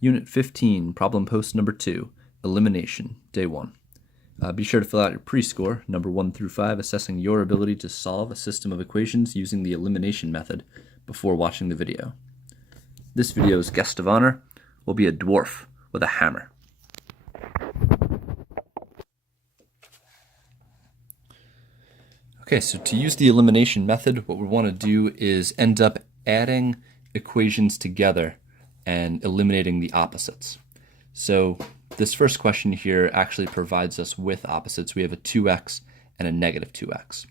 Unit 15, problem post number 2, Elimination, Day 1. Be sure to fill out your pre-score, number 1 through 5, assessing your ability to solve a system of equations using the elimination method before watching the video. This video's guest of honor will be a dwarf with a hammer. Okay, so to use the elimination method, what we want to do is end up adding equations together and eliminating the opposites. So this first question here actually provides us with opposites. We have a 2x and a negative 2x.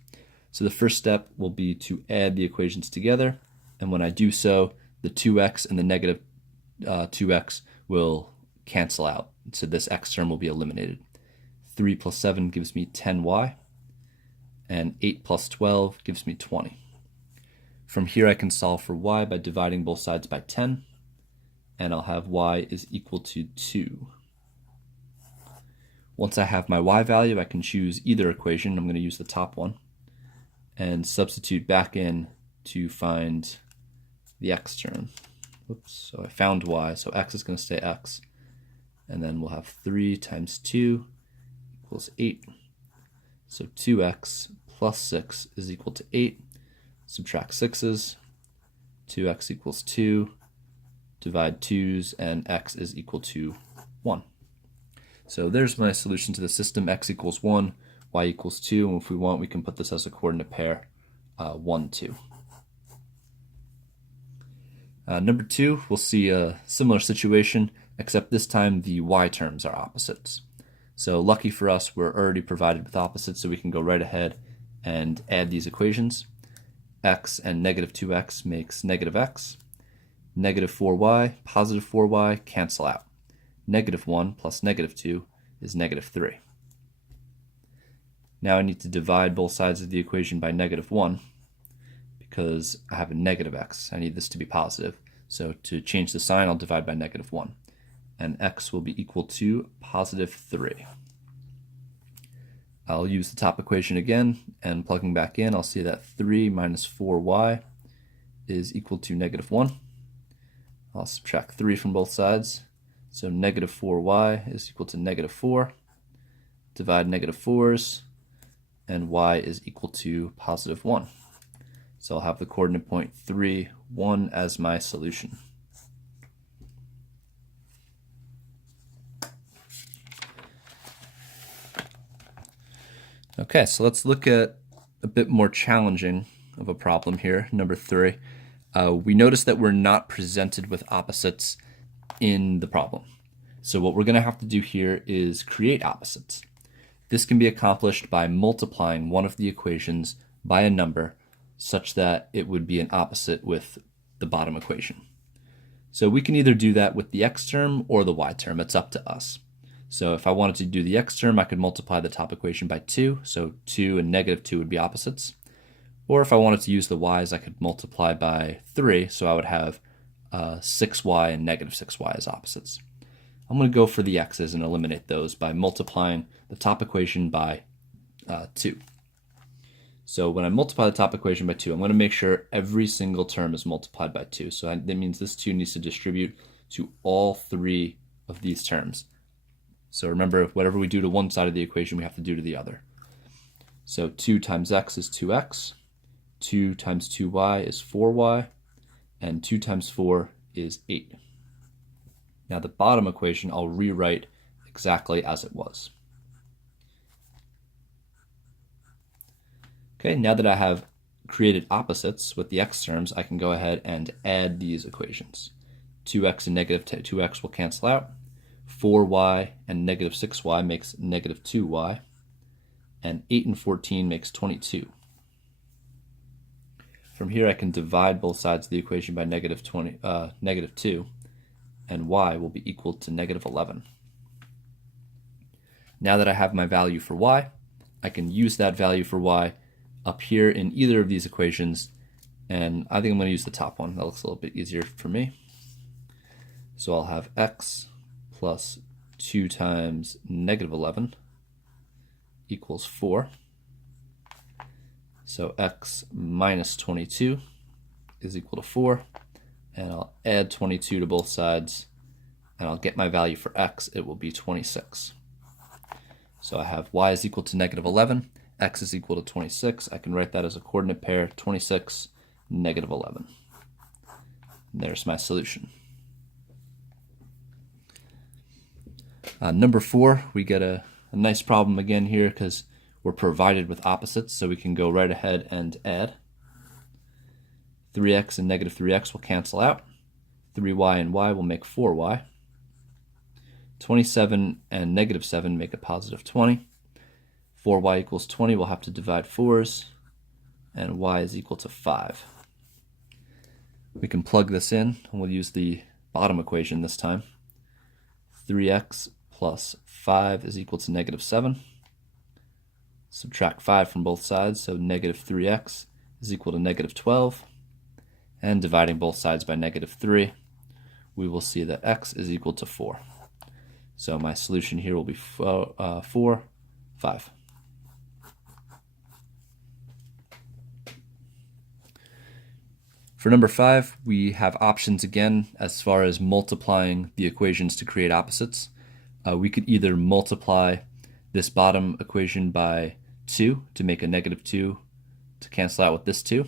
So the first step will be to add the equations together, and when I do so, the 2x and the negative 2x will cancel out. So this x term will be eliminated. 3 plus 7 gives me 10y, and 8 plus 12 gives me 20. From here I can solve for y by dividing both sides by 10, and I'll have y is equal to 2. Once I have my y value, I can choose either equation. I'm going to use the top one and substitute back in to find the x term. Oops, so I found y, so x is going to stay x. And then we'll have 3 times 2 equals 8. So 2x plus 6 is equal to 8. Subtract 6's. 2x equals 2. Divide 2's, and x is equal to 1. So there's my solution to the system. X equals 1, y equals 2, and if we want, we can put this as a coordinate pair, 1, 2. Number 2, we'll see a similar situation, except this time the y terms are opposites. So lucky for us, we're already provided with opposites, so we can go right ahead and add these equations. X and negative 2x makes negative x. Negative 4y, positive 4y cancel out. Negative 1 plus negative 2 is negative 3. Now I need to divide both sides of the equation by negative 1 because I have a negative x. I need this to be positive. So to change the sign, I'll divide by negative 1. And x will be equal to positive 3. I'll use the top equation again, and plugging back in, I'll see that 3 minus 4y is equal to negative 1. I'll subtract 3 from both sides, so negative 4y is equal to negative 4. Divide negative 4's, and y is equal to positive 1. So I'll have the coordinate point 3, 1 as my solution. Okay, so let's look at a bit more challenging of a problem here, number 3. We notice that we're not presented with opposites in the problem. So what we're going to have to do here is create opposites. This can be accomplished by multiplying one of the equations by a number such that it would be an opposite with the bottom equation. So we can either do that with the x term or the y term. It's up to us. So if I wanted to do the x term, I could multiply the top equation by 2. So 2 and negative 2 would be opposites. Or if I wanted to use the y's, I could multiply by 3. So I would have 6y and negative 6y as opposites. I'm going to go for the x's and eliminate those by multiplying the top equation by 2. So when I multiply the top equation by 2, I'm going to make sure every single term is multiplied by 2. So that means this 2 needs to distribute to all 3 of these terms. So remember, whatever we do to one side of the equation, we have to do to the other. So 2 times x is 2x, 2 times 2y is 4y, and 2 times 4 is 8. Now the bottom equation I'll rewrite exactly as it was. Okay, now that I have created opposites with the x terms, I can go ahead and add these equations. 2x and negative 2x will cancel out. 4y and negative 6y makes negative 2y, and 8 and 14 makes 22. From here I can divide both sides of the equation by negative 2, and y will be equal to negative 11. Now that I have my value for y, I can use that value for y up here in either of these equations, and I think I'm going to use the top one. That looks a little bit easier for me. So I'll have x plus 2 times negative 11 equals 4. So x minus 22 is equal to 4, and I'll add 22 to both sides, and I'll get my value for x, it will be 26. So I have y is equal to negative 11, x is equal to 26. I can write that as a coordinate pair, 26, negative 11. And there's my solution. Number 4, we get a nice problem again here because we're provided with opposites, so we can go right ahead and add. 3x and negative 3x will cancel out. 3y and y will make 4y. 27 and negative 7 make a positive 20. 4y equals 20, we'll have to divide 4s, and y is equal to 5. We can plug this in, and we'll use the bottom equation this time. 3x plus 5 is equal to negative 7. Subtract 5 from both sides, so negative 3x is equal to negative 12. And dividing both sides by negative 3, we will see that x is equal to 4. So my solution here will be 4, 5. For number 5, we have options again as far as multiplying the equations to create opposites. We could either multiply this bottom equation by 2 to make a negative 2 to cancel out with this 2,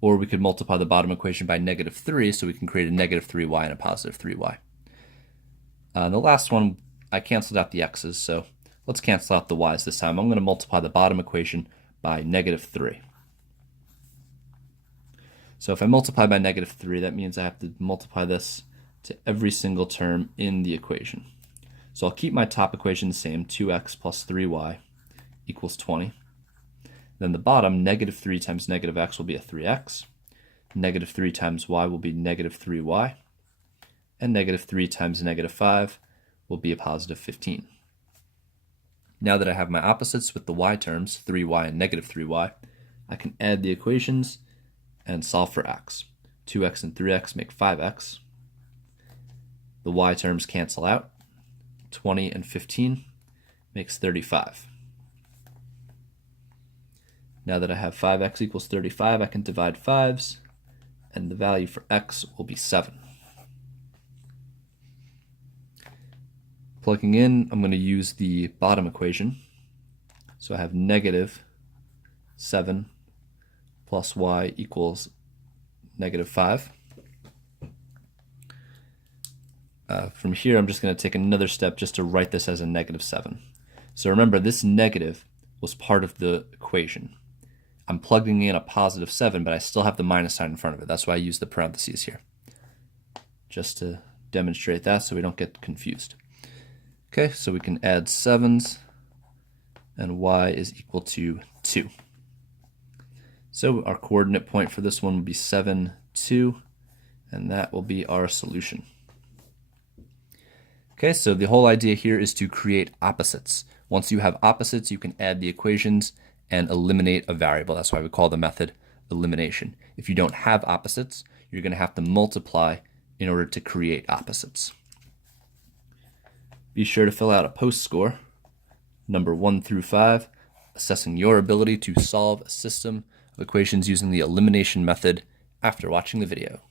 or we could multiply the bottom equation by negative 3 so we can create a negative 3y and a positive 3y. The last one, I canceled out the x's, so let's cancel out the y's this time. I'm going to multiply the bottom equation by negative 3. So if I multiply by negative 3, that means I have to multiply this to every single term in the equation. So I'll keep my top equation the same, 2x plus 3y equals 20. Then the bottom, negative 3 times negative x will be a 3x. Negative 3 times y will be negative 3y. And negative 3 times negative 5 will be a positive 15. Now that I have my opposites with the y terms, 3y and negative 3y, I can add the equations and solve for x. 2x and 3x make 5x. The y terms cancel out. 20 and 15 makes 35. Now that I have 5x equals 35, I can divide 5s, and the value for x will be 7. Plugging in, I'm going to use the bottom equation. So I have negative 7 plus y equals negative 5. From here, I'm just going to take another step just to write this as a negative 7. So remember, this negative was part of the equation. I'm plugging in a positive 7, but I still have the minus sign in front of it. That's why I use the parentheses here, just to demonstrate that so we don't get confused. Okay, so we can add 7s, and y is equal to 2. So our coordinate point for this one will be 7, 2, and that will be our solution. Okay, so the whole idea here is to create opposites. Once you have opposites, you can add the equations and eliminate a variable. That's why we call the method elimination. If you don't have opposites, you're going to have to multiply in order to create opposites. Be sure to fill out a post score, number 1 through 5, assessing your ability to solve a system of equations using the elimination method after watching the video.